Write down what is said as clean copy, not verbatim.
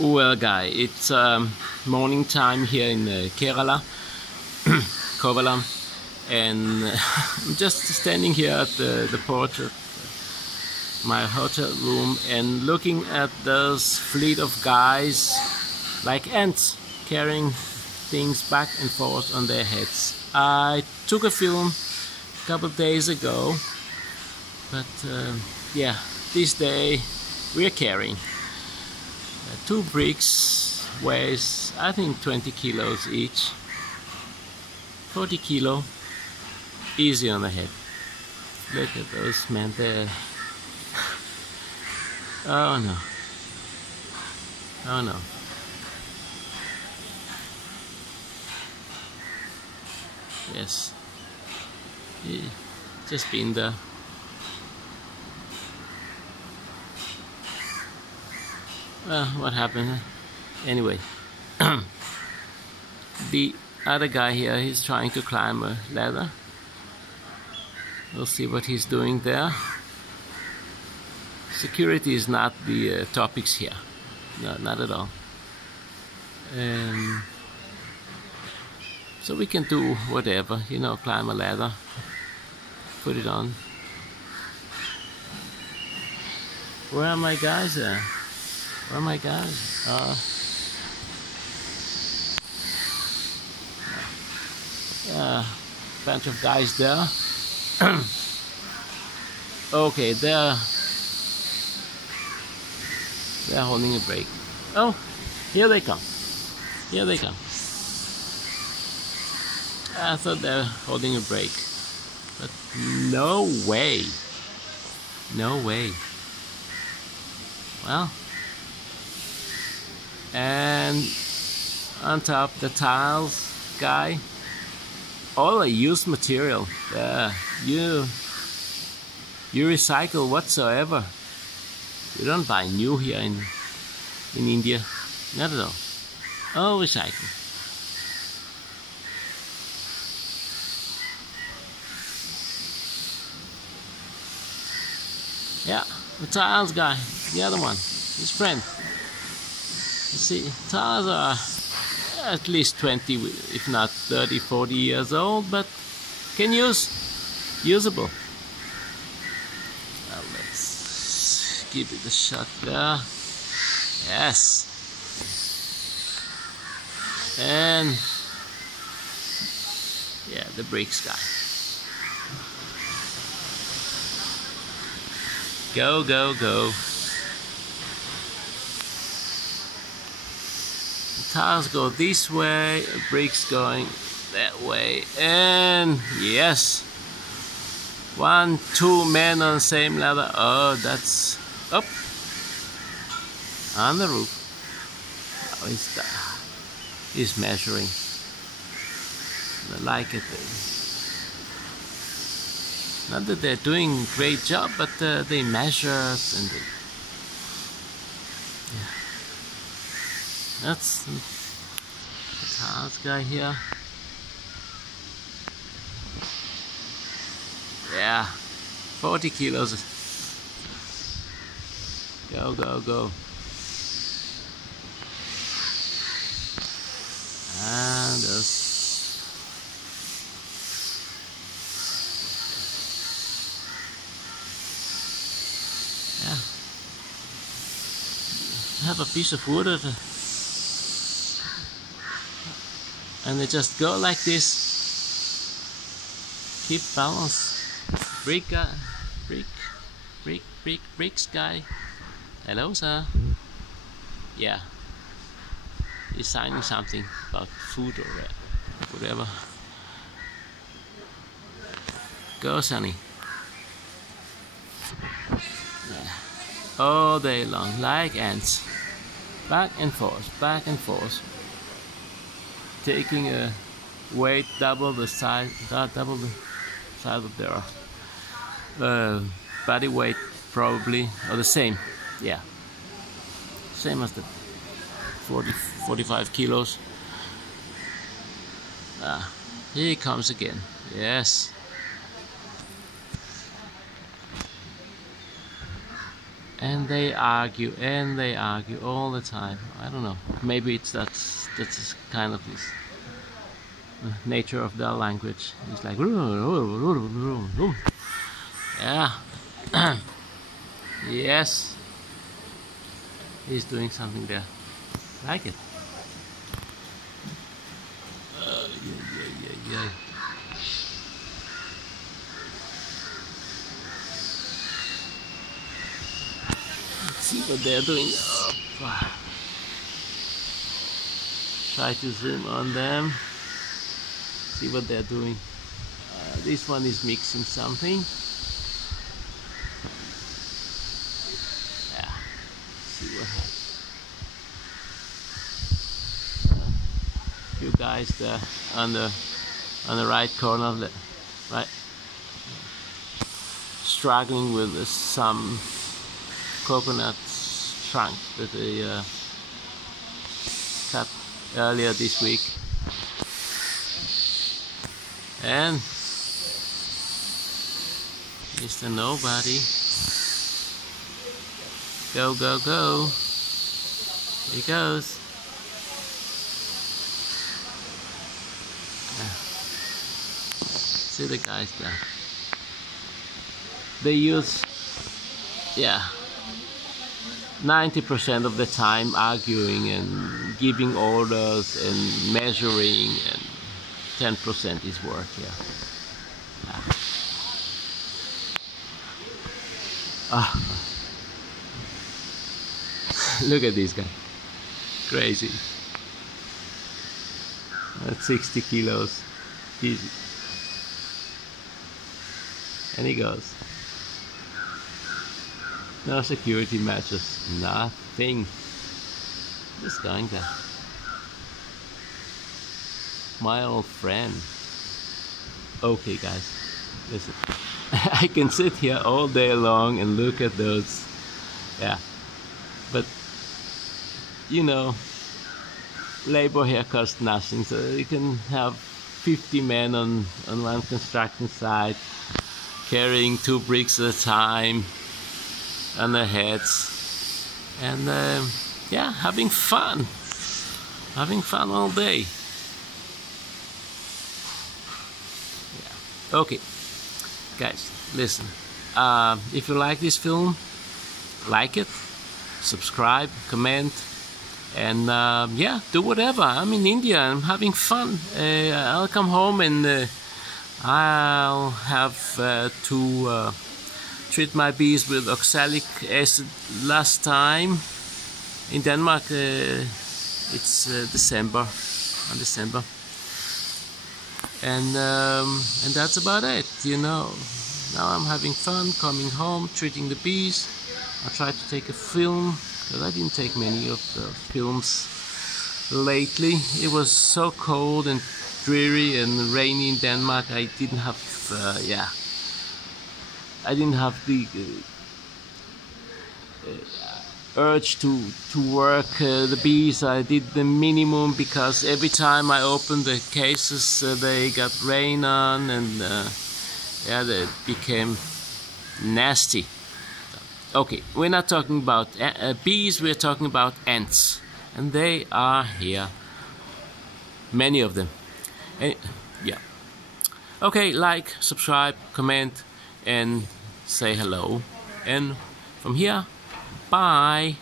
Well, guy, it's morning time here in Kerala, Kovalam, and I'm just standing here at the porch of my hotel room and looking at those fleet of guys like ants carrying things back and forth on their heads. I took a film a couple of days ago, but yeah, this day we're carrying two bricks, weighs I think 20 kilos each, 40 kilo, easy on the head. Look at those men there. Oh no, oh no. Yes, just been there. Well, what happened? Anyway, the other guy here, he's trying to climb a ladder. We'll see what he's doing there. Security is not the topics here. No, not at all. So we can do whatever, you know, climb a ladder, put it on. Where are my guys at? Where are my guys? Bunch of guys there. Okay, they're holding a break. Oh, here they come. Here they come. I thought they're holding a break, but no way. No way. Well, and on top the tiles guy, all a used material. You recycle whatsoever. You don't buy new here in India, not at all. All recycle. Yeah, the tiles guy, the other one, his friend. You see, tiles are at least 20, if not 30, 40 years old, but can usable. Well, let's give it a shot there. Yes. And yeah, the bricks guy. Go, go, go. The tiles go this way, bricks going that way, and yes, 1, 2 men on the same ladder. Oh, that's up on the roof. Now he's measuring. I like it. Not that they're doing a great job, but they measure and they, yeah. That's the tiles guy here. Yeah, 40 kilos. Go, go, go. And those. Yeah. Have a piece of wood and they just go like this. Keep balance. Bricks guy. Hello, sir. Yeah. He's signing something about food or whatever. Go, Sonny. Yeah. All day long, like ants. Back and forth, back and forth. Taking a weight double the size of their body weight, probably, or the same. Yeah, same as the 45 kilos. Here he comes again. Yes. and they argue all the time. I don't know, maybe that's kind of this nature of their language. It's like yeah. Yes, he's doing something there. Like it. Yeah. Let's see what they're doing. Try to zoom on them. See what they're doing. This one is mixing something. Yeah. See what happens. Few guys there on the right corner, right, struggling with some coconut trunk that they cut earlier this week. And Mr. Nobody, go, go, go, here he goes. See the guys there. They use, 90% of the time arguing and giving orders and measuring, and 10% is work. Look at this guy, crazy. That's 60 kilos, easy. And he goes. No security matches, nothing. Just going there. My old friend. Okay guys, listen. I can sit here all day long and look at those. Yeah. But you know, labor here costs nothing, so you can have 50 men on one construction site carrying 2 bricks at a time on their heads, and having fun all day. Okay guys, listen, if you like this film, like it, subscribe, comment, and do whatever. I'm in India, I'm having fun. I'll come home and I'll have to treat my bees with oxalic acid. Last time in Denmark, it's December, and that's about it. You know, now I'm having fun coming home, treating the bees. I tried to take a film, because I didn't take many of the films lately. It was so cold and dreary and rainy in Denmark. I didn't have the urge to work the bees. I did the minimum, because every time I opened the cases they got rain on, and they became nasty. Okay, we're not talking about bees, we're talking about ants, and they are here, many of them. Okay, like, subscribe, comment, and say hello. And from here, bye.